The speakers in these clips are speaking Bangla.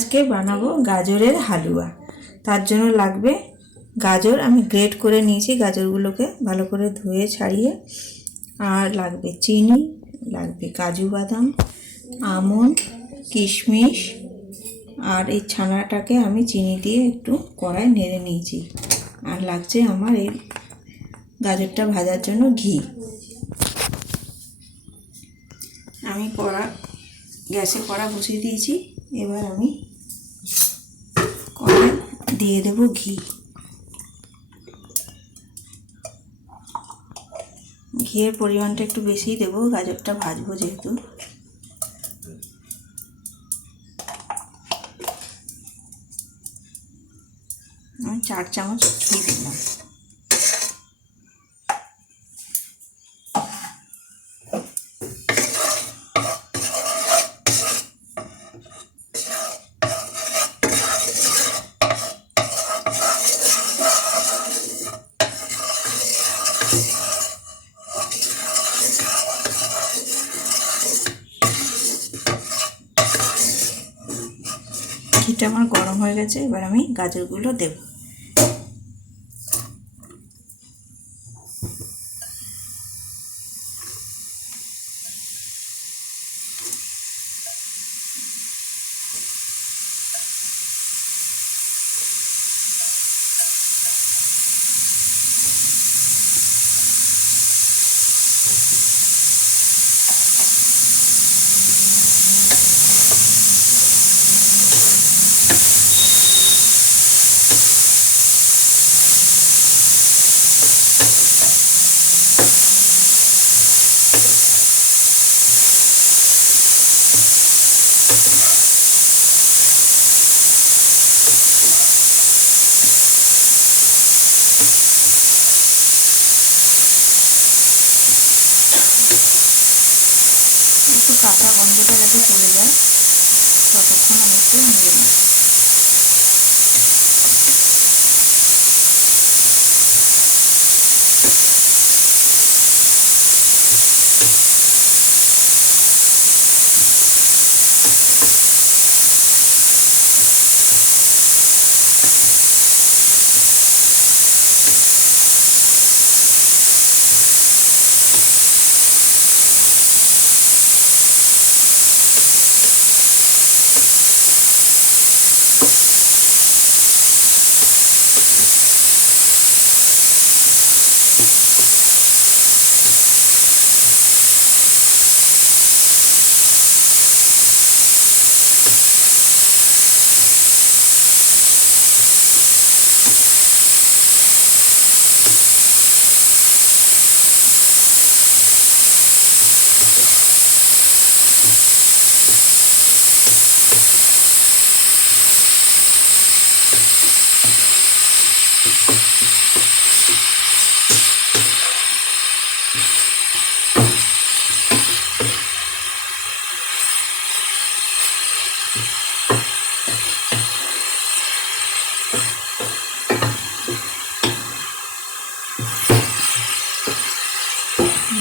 আজকে বানাবো গাজরের হালুয়া। তার জন্য লাগবে গাজর, আমি গ্রেট করে নিয়েছি গাজরগুলোকে ভালো করে ধুয়ে ছাড়িয়ে। আর লাগবে চিনি, লাগবে কাজু বাদাম, আমন্ড, কিশমিশ। আর এই ছানাটাকে আমি চিনি দিয়ে একটু কড়াই নেড়ে নিয়েছি। আর লাগছে আমার এই গাজরটা ভাজার জন্য ঘি। আমি গ্যাসে কড়া বসিয়ে দিয়েছি। এবার আমি কড়াই দিয়ে দেব ঘি। ঘিয়ের পরিমাণটা একটু বেশিই দেবো, গাজরটা ভাজবো যেহেতু। আমি 4 চামচ ঘি দিলাম। ঘিটা আমার গরম হয়ে গেছে, এবার আমি গাজরগুলো দেব। কাঁচা গন্ধটা যাতে চলে যায় ততক্ষণ আমি একটু নেড়ে নেব।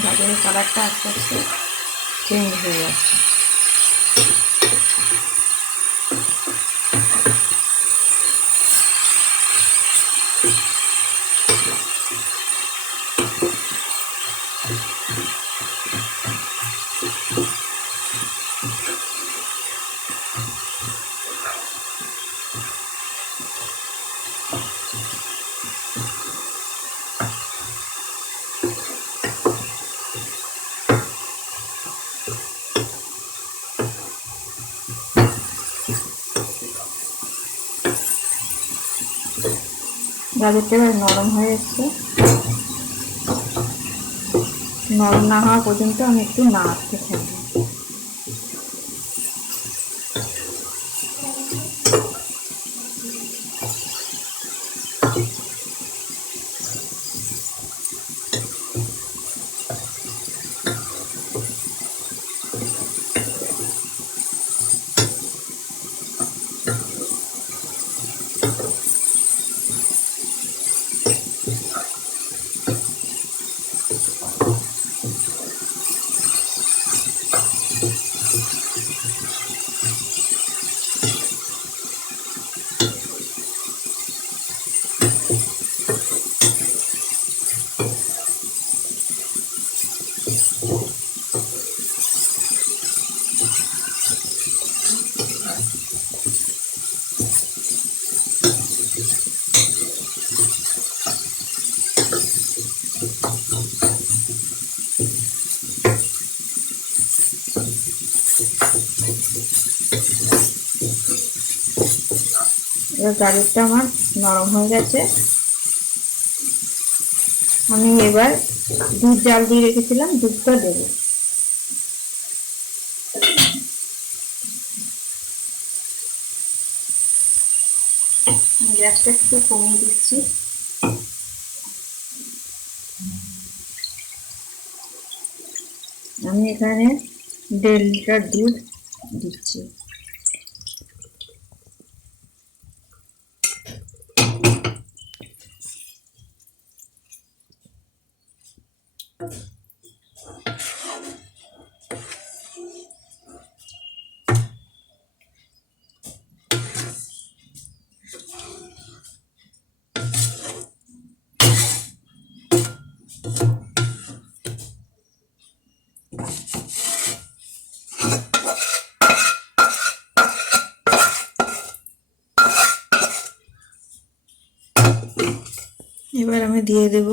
গাজরের কালারটা আস্তে আস্তে চেঞ্জ হয়ে যাচ্ছে। গাজরটা এবার নরম হয়ে এসছে। নরম না হওয়া পর্যন্ত আমি একটু নাড়তে থাকি। এবার গাজরটা আমার নরম হয়ে গেছে। আমি এবার দুধ জাল দিয়ে রেখেছিলাম, দুধটা দেবো। গ্যাসটা একটু কমিয়ে দিচ্ছি। আমি এখানে 1.5 লিটার দুধ দিচ্ছি। এবার আমি দিয়ে দেব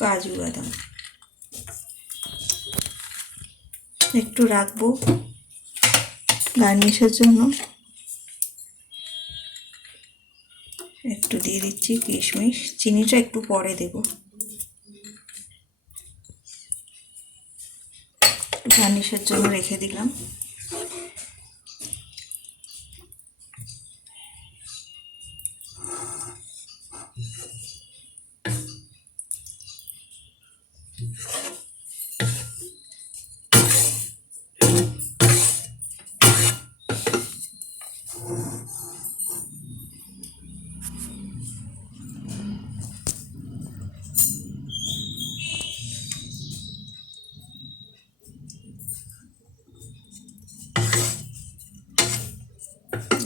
কাজু বাদাম, একটু রাখবো গার্নিশের জন্য। একটু দিয়ে দিচ্ছি কিশমিশ, চিনিটা একটু পরে দেব। গার্নিশের জন্য রেখে দিলাম।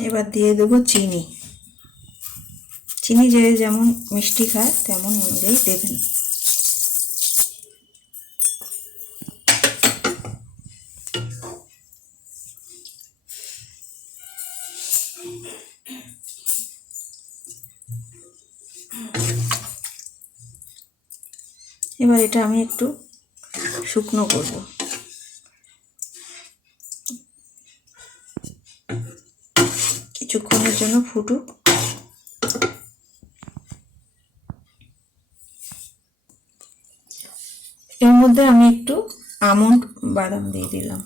এবার দিয়ে দেবো চিনি। চিনি যে যেমন মিষ্টি খায় তেমন অনুযায়ী দেবেন। এবার এটা আমি একটু শুকনো করব। কিছুক্ষণের জন্য ফুটুক। এর মধ্যে আমি একটু আমন্ড বাদাম দিয়ে দিলাম।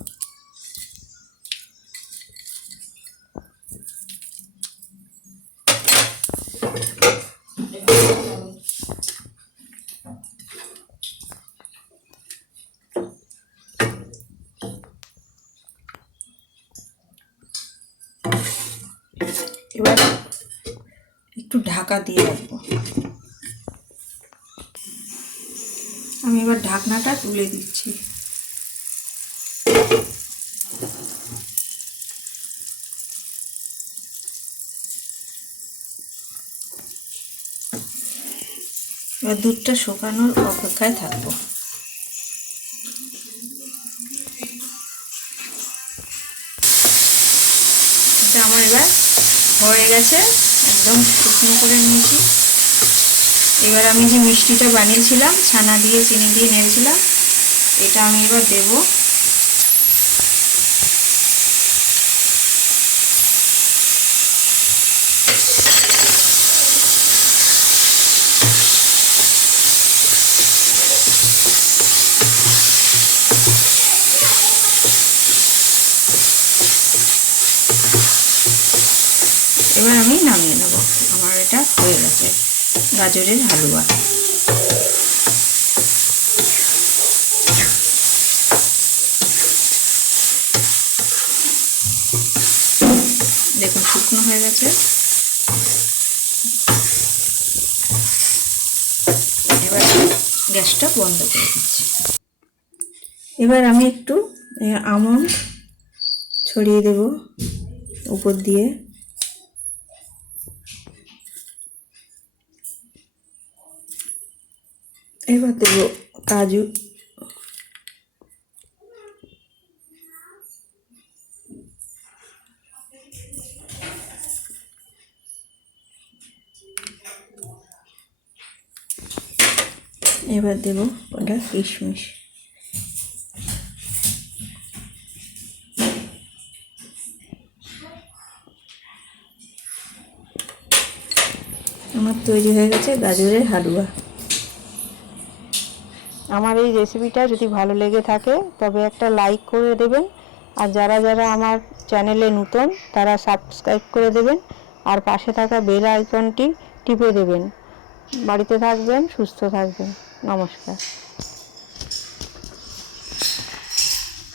এবার একটু ঢাকা দিয়ে রাখবো। আমি এবার ঢাকনাটা তুলে দিচ্ছি। এবার দুধটা শুকানোর অপেক্ষায় থাকবো। এটা আমার এবার হয়ে গেছে, একদম শুকনো করে নিয়েছি। এবার আমি যে মিষ্টিটা বানিয়েছিলাম, ছানা দিয়ে চিনি দিয়ে নিয়েছিলাম, এটা আমি এবার দেবো। এবার আমি নামিয়ে নেব। আমার এটা হয়ে গেছে গাজরের হালুয়া। দেখুন শুকনো হয়ে গেছে। এবার গ্যাসটা বন্ধ করে দিচ্ছি। এবার আমি একটু আমন্ড ছড়িয়ে দেব উপর দিয়ে। এবার দেব কাজু। এবার দেব ওটা কিশমিশ। তৈরি হয়ে গেছে গাজরের হালুয়া। আমার এই রেসিপিটা যদি ভালো লেগে থাকে তবে একটা লাইক করে দেবেন, আর যারা যারা আমার চ্যানেলে নতুন তারা সাবস্ক্রাইব করে দেবেন, আর পাশে থাকা বেল আইকনটি টিপে দেবেন। বাড়িতে থাকবেন, সুস্থ থাকবেন। নমস্কার।